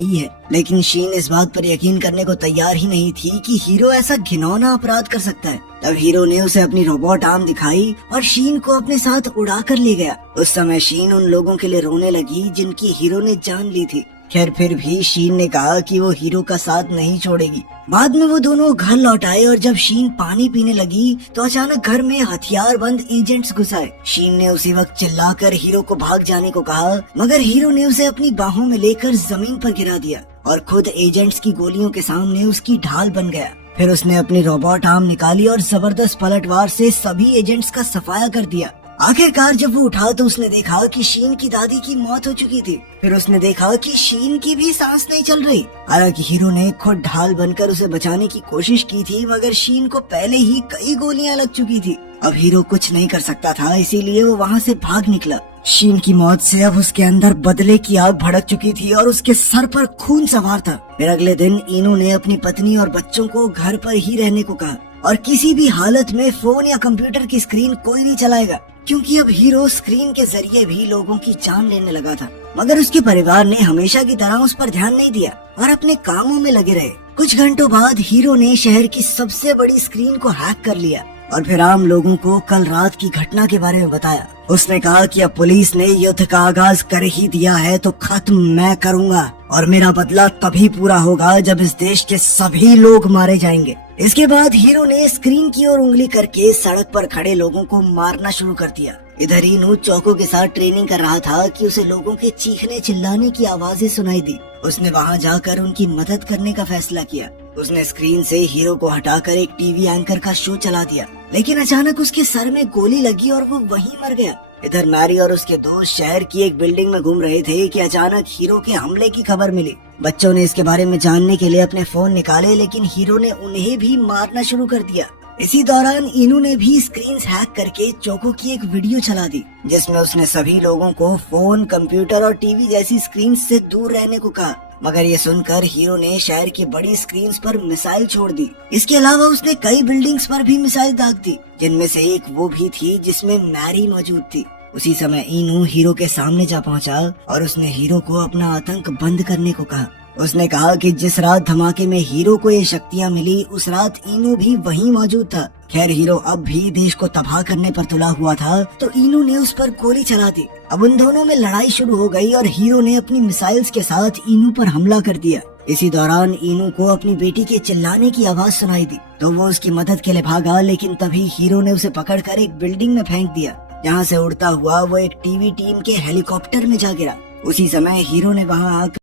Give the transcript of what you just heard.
ही है। लेकिन शीन इस बात पर यकीन करने को तैयार ही नहीं थी कि हीरो ऐसा घिनौना अपराध कर सकता है। तब हीरो ने उसे अपनी रोबोट आर्म दिखाई और शीन को अपने साथ उड़ा कर ले गया। उस समय शीन उन लोगों के लिए रोने लगी जिनकी हीरो ने जान ली थी। खैर फिर भी शीन ने कहा कि वो हीरो का साथ नहीं छोड़ेगी। बाद में वो दोनों घर लौट आए और जब शीन पानी पीने लगी तो अचानक घर में हथियार बंद एजेंट्स घुस आए। शीन ने उसी वक्त चिल्लाकर हीरो को भाग जाने को कहा, मगर हीरो ने उसे अपनी बाहों में लेकर जमीन पर गिरा दिया और खुद एजेंट्स की गोलियों के सामने उसकी ढाल बन गया। फिर उसने अपनी रोबोट आर्म निकाली और जबरदस्त पलटवार से सभी एजेंट्स का सफाया कर दिया। आखिरकार जब वो उठा तो उसने देखा कि शीन की दादी की मौत हो चुकी थी। फिर उसने देखा कि शीन की भी सांस नहीं चल रही। हालांकि हीरो ने खुद ढाल बनकर उसे बचाने की कोशिश की थी, मगर शीन को पहले ही कई गोलियां लग चुकी थी। अब हीरो कुछ नहीं कर सकता था, इसीलिए वो वहाँ से भाग निकला। शीन की मौत से अब उसके अंदर बदले की आग भड़क चुकी थी और उसके सर पर खून सवार था। फिर अगले दिन इनू ने अपनी पत्नी और बच्चों को घर पर ही रहने को कहा और किसी भी हालत में फोन या कंप्यूटर की स्क्रीन कोई नहीं चलाएगा, क्योंकि अब हीरो स्क्रीन के जरिए भी लोगों की जान लेने लगा था। मगर उसके परिवार ने हमेशा की तरह उस पर ध्यान नहीं दिया और अपने कामों में लगे रहे। कुछ घंटों बाद हीरो ने शहर की सबसे बड़ी स्क्रीन को हैक कर लिया और फिर आम लोगों को कल रात की घटना के बारे में बताया। उसने कहा कि अब पुलिस ने युद्ध का आगाज कर ही दिया है तो खत्म मैं करूंगा और मेरा बदला तभी पूरा होगा जब इस देश के सभी लोग मारे जाएंगे। इसके बाद हीरो ने स्क्रीन की ओर उंगली करके सड़क पर खड़े लोगों को मारना शुरू कर दिया। इधर इनू चौको के साथ ट्रेनिंग कर रहा था कि उसे लोगों के चीखने चिल्लाने की आवाजें सुनाई दी। उसने वहां जाकर उनकी मदद करने का फैसला किया। उसने स्क्रीन से हीरो को हटाकर एक टीवी एंकर का शो चला दिया, लेकिन अचानक उसके सर में गोली लगी और वो वहीं मर गया। इधर मैरी और उसके दोस्त शहर की एक बिल्डिंग में घूम रहे थे कि अचानक हीरो के हमले की खबर मिली। बच्चों ने इसके बारे में जानने के लिए अपने फोन निकाले, लेकिन हीरो ने उन्हें भी मारना शुरू कर दिया। इसी दौरान इनू ने भी स्क्रीन हैक करके चोको की एक वीडियो चला दी, जिसमें उसने सभी लोगों को फोन, कंप्यूटर और टीवी जैसी स्क्रीन से दूर रहने को कहा। मगर ये सुनकर हीरो ने शहर की बड़ी स्क्रीन पर मिसाइल छोड़ दी। इसके अलावा उसने कई बिल्डिंग्स पर भी मिसाइल दाग दी, जिनमें से एक वो भी थी जिसमें मैरी मौजूद थी। उसी समय इनू हीरो के सामने जा पहुंचा और उसने हीरो को अपना आतंक बंद करने को कहा। उसने कहा कि जिस रात धमाके में हीरो को ये शक्तियां मिली, उस रात इनू भी वहीं मौजूद था। खैर हीरो अब भी देश को तबाह करने पर तुला हुआ था, तो इनू ने उस पर गोली चला दी। अब उन दोनों में लड़ाई शुरू हो गई और हीरो ने अपनी मिसाइल्स के साथ इनू पर हमला कर दिया। इसी दौरान इनू को अपनी बेटी के चिल्लाने की आवाज सुनाई दी, तो वो उसकी मदद के लिए भागा, लेकिन तभी हीरो ने उसे पकड़कर एक बिल्डिंग में फेंक दिया, जहाँ से उड़ता हुआ वो एक टीवी टीम के हेलीकॉप्टर में जा गिरा। उसी समय हीरो ने वहाँ आकर